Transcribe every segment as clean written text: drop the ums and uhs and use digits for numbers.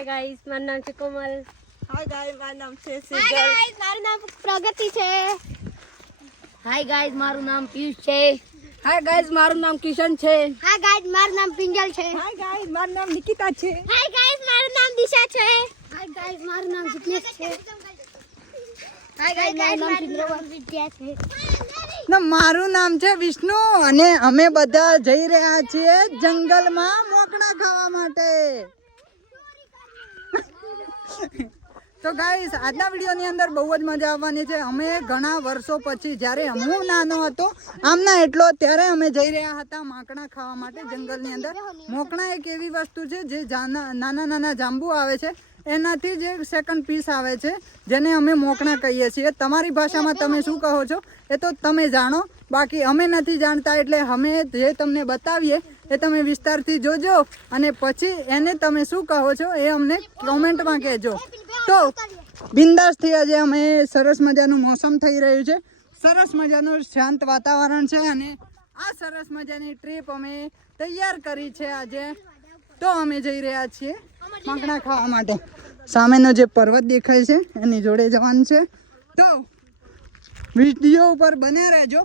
Hi guys મારું નામ છે કોમલ. हाय गाइस મારું નામ છે હાય ગાઈસ મારું નામ પ્રગતિ છે. હાય ગાઈસ મારું નામ પિયુષ છે. हाय गाइस મારું નામ કિશન છે. હાય ગાઈસ મારું નામ પિંજલ છે. हाय गाइस મારું નામ નિકિતા છે. હાય ગાઈસ મારું નામ દિશા છે. હાય ગાઈસ મારું નામ જીતેશ છે. હાય ગાઈસ મારું નામ ચંદ્રવંશ વિદ્યા છે. ના મારું નામ છે વિષ્ણુ અને અમે બધા જઈ રહ્યા છીએ જંગલમાં મોકળા ખાવા માટે. તો ગાઈસ આજના વિડીયોની અંદર બહુ જ મજા આવવાની છે. અમે ઘણા વર્ષો પછી જ્યારે હું નાનો હતો આમના એટલો ત્યારે અમે જઈ રહ્યા હતા માકડા ખાવા માટે જંગલની અંદર. મોકળા એક એવી વસ્તુ છે જે નાના નાના જાંબુ આવે છે એનાથી જે સેકન્ડ પીસ આવે છે જેને અમે મોકળા કહીએ છીએ. તમારી ભાષામાં તમે શું કહો છો એ તો તમે જાણો, બાકી અમે નથી જાણતા. એટલે અમે જે તમને બતાવીએ એ તમે વિસ્તારથી જોજો અને પછી એને તમે શું કહો છો એ અમને કોમેન્ટમાં કહેજો. તો બિંદાસથી આજે અમે સરસ મજાનું મોસમ થઈ રહ્યું છે, સરસ મજાનું શાંત વાતાવરણ છે અને આ સરસ મજાની ટ્રીપ અમે તૈયાર કરી છે આજે. તો અમે જઈ રહ્યા છીએ માકડા ખાવા માટે. સામેનો જે પર્વત દેખાય છે એની જોડે જવાનું છે. તો વિડીયો ઉપર બને રહેજો,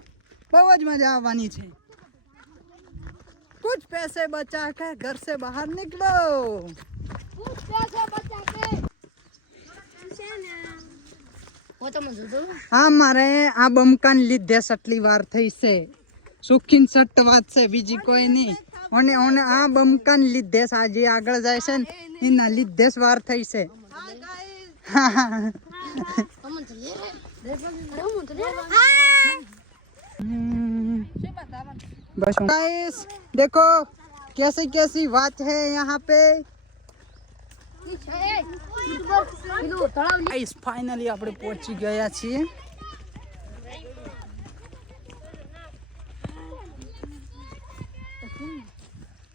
બહુ જ મજા આવવાની છે. कुछ पैसे बचा के घर से बाहर निकलो. હા મારે આ બમકાન લીધે સટલી વાર થઈ છે. સુખીન સટ વાત છે બીજી કોઈ નહીં. અને આ બમકાન લીધે આજે આગળ જાય છે ને એના લીધે વાર થઈ છે. बस गाइस देखो कैसी कैसी बात है यहाँ पे. गाइस फाइनली આપણે પહોંચી ગયા છીએ.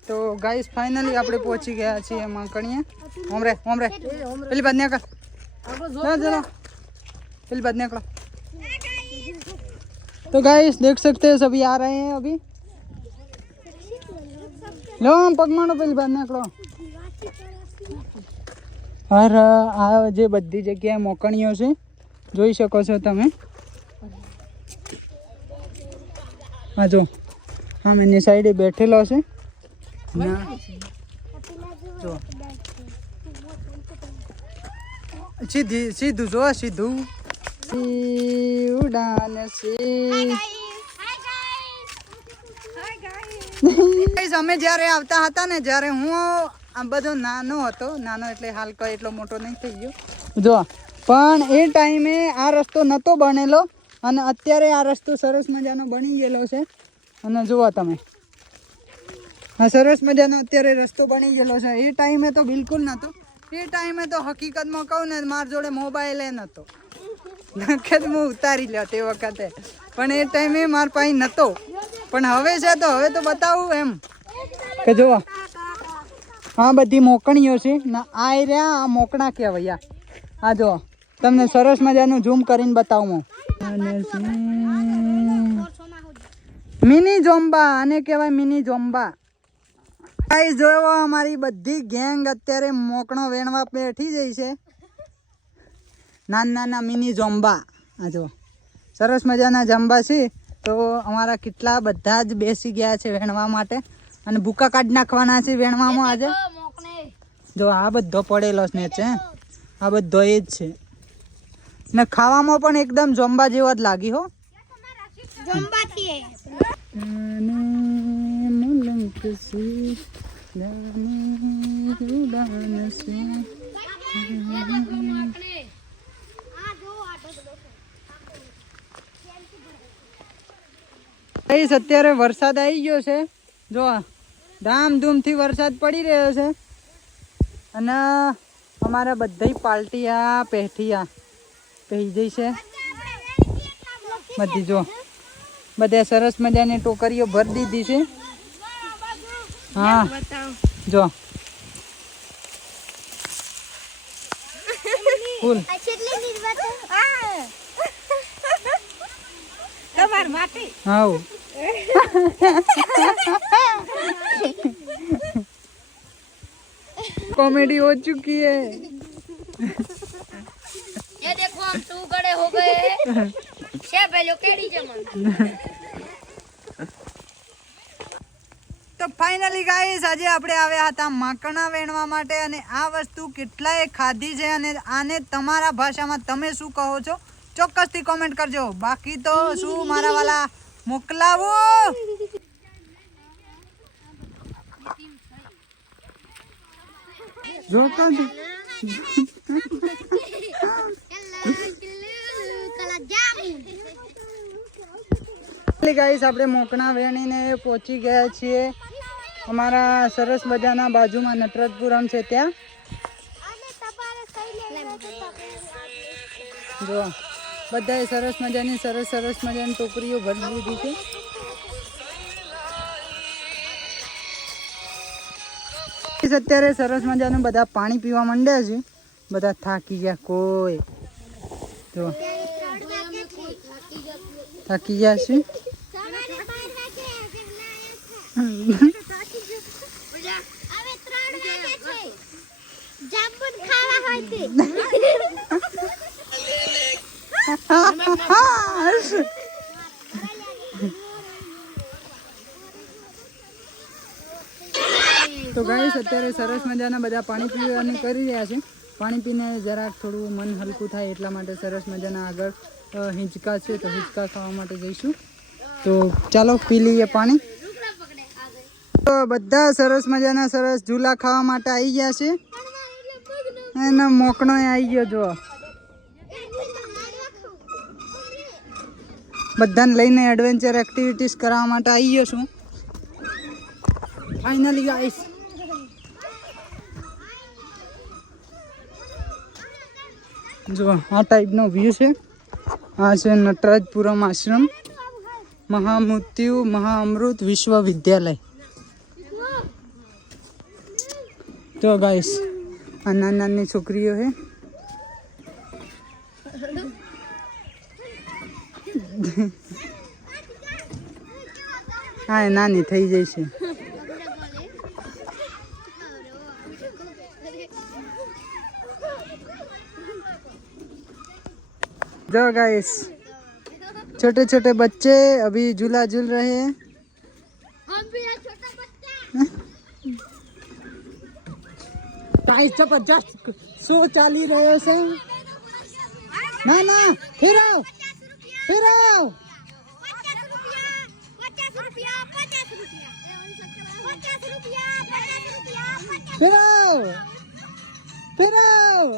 તો ગાइस फाइनली આપણે પહોંચી ગયા છીએ માકણીએ. ઓમરે પેલી બાદ નીકળ. चलो पेली बात निकलो. तो गाइस देख सकते हैं सभी आ रहे हैं अभी. लो पगमानो पेली बात निकलो. और आ जे बधी जगह मोकणीओ छे જોઈ શકો છો તમે. આ જો આમની સાઈડે બેઠેલો છે ના જો સીધું જો સીધું ઉડાન છે. અમે જ્યારે આવતા હતા ને જ્યારે હું આ બધો નાનો હતો, નાનો એટલે હાલ કોઈ એટલો મોટો નહીં થઈ ગયો જો, પણ એ ટાઈમે આ રસ્તો નહોતો બનેલો અને અત્યારે આ રસ્તો સરસ મજાનો બની ગયેલો છે. અને જુઓ તમે આ સરસ મજાનો અત્યારે રસ્તો બની ગયેલો છે. એ ટાઈમે તો બિલકુલ નહોતો. એ ટાઈમે તો હકીકતમાં કહું ને મારી જોડે મોબાઈલ એ નહોતો, નકદ હું ઉતારી લ્યો તે વખતે, પણ એ ટાઈમે મારા પાસે નહોતો. પણ હવે છે તો હવે તો બતાવું એમ કે જુઓ આ બધી મોકણીઓ છે ને આ રહ્યા આ મોકણા કહેવાય. આ જો તમને સરસ મજાનું ઝૂમ કરીને બતાવું. મિની જોમ્બા આને કહેવાય, મિની જોમ્બા. ગાઈસ જોવો અમારી બધી ગેંગ અત્યારે મોકણો વેણવા બેઠી જઈ છે. નાના નાના મિની જોમ્બા. આ જો સરસ મજાના જંબા છે. તો અમારા કેટલા બધા જ બેસી ગયા છે વેણવા માટે અને ભૂકા કાઢી નાખવાના છે વેણવામાં આજે. જો આ બધો પડેલો છે ને આ બધો એ જ છે ને ખાવામાં પણ એકદમ જોમ્બા જેવો જ લાગી હો. અત્યારે વરસાદ આવી ગયો છે જો, ધામધૂમથી વરસાદ પડી રહ્યો છે અને અમારા બધી પાલટીયા પેઠિયા પહેરી જઈ છે બધી. જો બધે સરસ મજાની ટોકરીઓ ભરી દીધી છે. હા જો ફૂલ તમાર માટે. હાઉ कॉमेडी हो चुकी है। ये देखो हम 2 गड़े हो गए हैं। शे बेलो केड़ी जमन। તો ફાઇનલી ગાઈસ આજે આપણે આવ્યા હતા માકણા વેણવા માટે અને આ વસ્તુ કેટલાય ખાધી છે અને આને તમારા ભાષામાં તમે શું કહો છો ચોક્કસથી કોમેન્ટ કરજો. બાકી તો શું મારા વાલા મોકલાવો. જોતો જ ગાઈસ આપણે મોકણા વેણીને પહોંચી ગયા છીએ અમારા સરસ મજાના બાજુમાં નટરાજપુરમ છે ત્યાં. જો બધાએ સરસ મજાની ટોકરીઓ ભરી દીધી છે. અત્યારે સરસ મજાનું બધા પાણી પીવા માંડ્યા છે. બધા થાકી ગયા કોઈ જો થાકી ગયા છે. તો ગાઈસ અત્યારે સરસ મજાના બધા પાણી પીવાની કરી રહ્યા છે. પાણી પીને જરાક થોડું મન હલકું થાય એટલા માટે સરસ મજાના આગળ હિંચકા છે તો હિંચકા ખાવા માટે જઈશું. તો ચાલો પી લઈએ પાણી. તો બધા સરસ મજાના ઝૂલા ખાવા માટે આવી ગયા છે. એનો મોકણો આવી ગયો જો બધાને લઈને એડવેન્ચર એક્ટિવિટીઝ કરવા માટે આવી ગયો છું ફાઇનલી ગાઈસ. જો આ ટાઈપનો વ્યૂ છે. આ છે નટરાજપુરમ આશ્રમ મહામૃત્યુ મહાઅમૃત વિશ્વવિદ્યાલય. તો ગાઈસ આ નાની છોકરીઓ છે. હા નાની થઈ જાય છે. जो गाइस छोटे छोटे बच्चे अभी झूला झूल रहे हैं. हम भी है छोटा बच्चा. गाइस जबरदस्त शो चाली रहे से. ना ना फिर आओ 50 फिर आओ फिर आओ.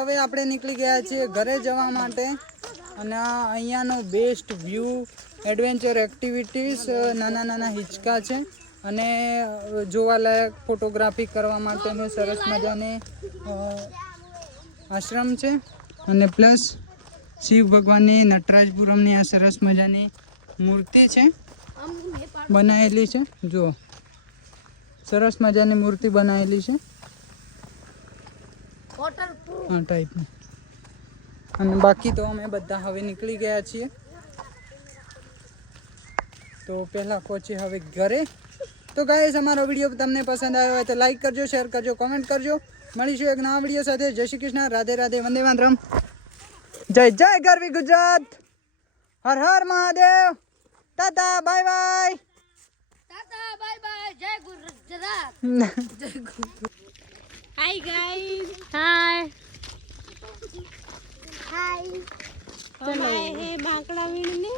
હવે આપણે નીકળી ગયા છીએ ઘરે જવા માટે અને અહીંયાનો બેસ્ટ વ્યૂ એડવેન્ચર એક્ટિવિટીઝ નાના હિંચકા છે અને જોવાલાયક ફોટોગ્રાફી કરવા માટેનું સરસ મજાની આશ્રમ છે અને પ્લસ શિવ ભગવાનની નટરાજપુરમની આ સરસ મજાની મૂર્તિ છે બનાવેલી છે. જો સરસ મજાની મૂર્તિ બનાવેલી છે આ ટાઈપની. અને બાકી તો અમે બધા હવે નીકળી ગયા છીએ. તો પહેલાં પહોંચી હવે ઘરે. તો ગાઈસ અમારો વિડીયો તમને પસંદ આવ્યો હોય તો લાઈક કરજો, શેર કરજો, કોમેન્ટ કરજો. મળીશું એક નવા વિડીયો સાથે. જય શ્રી કૃષ્ણ, રાધે રાધે, વંદે માતરમ, જય જય ગરવી ગુજરાત, હર હર Mahadev, tata bye bye. Tata bye bye जय गुजरात जय गुजरात. हाय गाइस हाय हाय चलो हे बांकड़ा वीण ने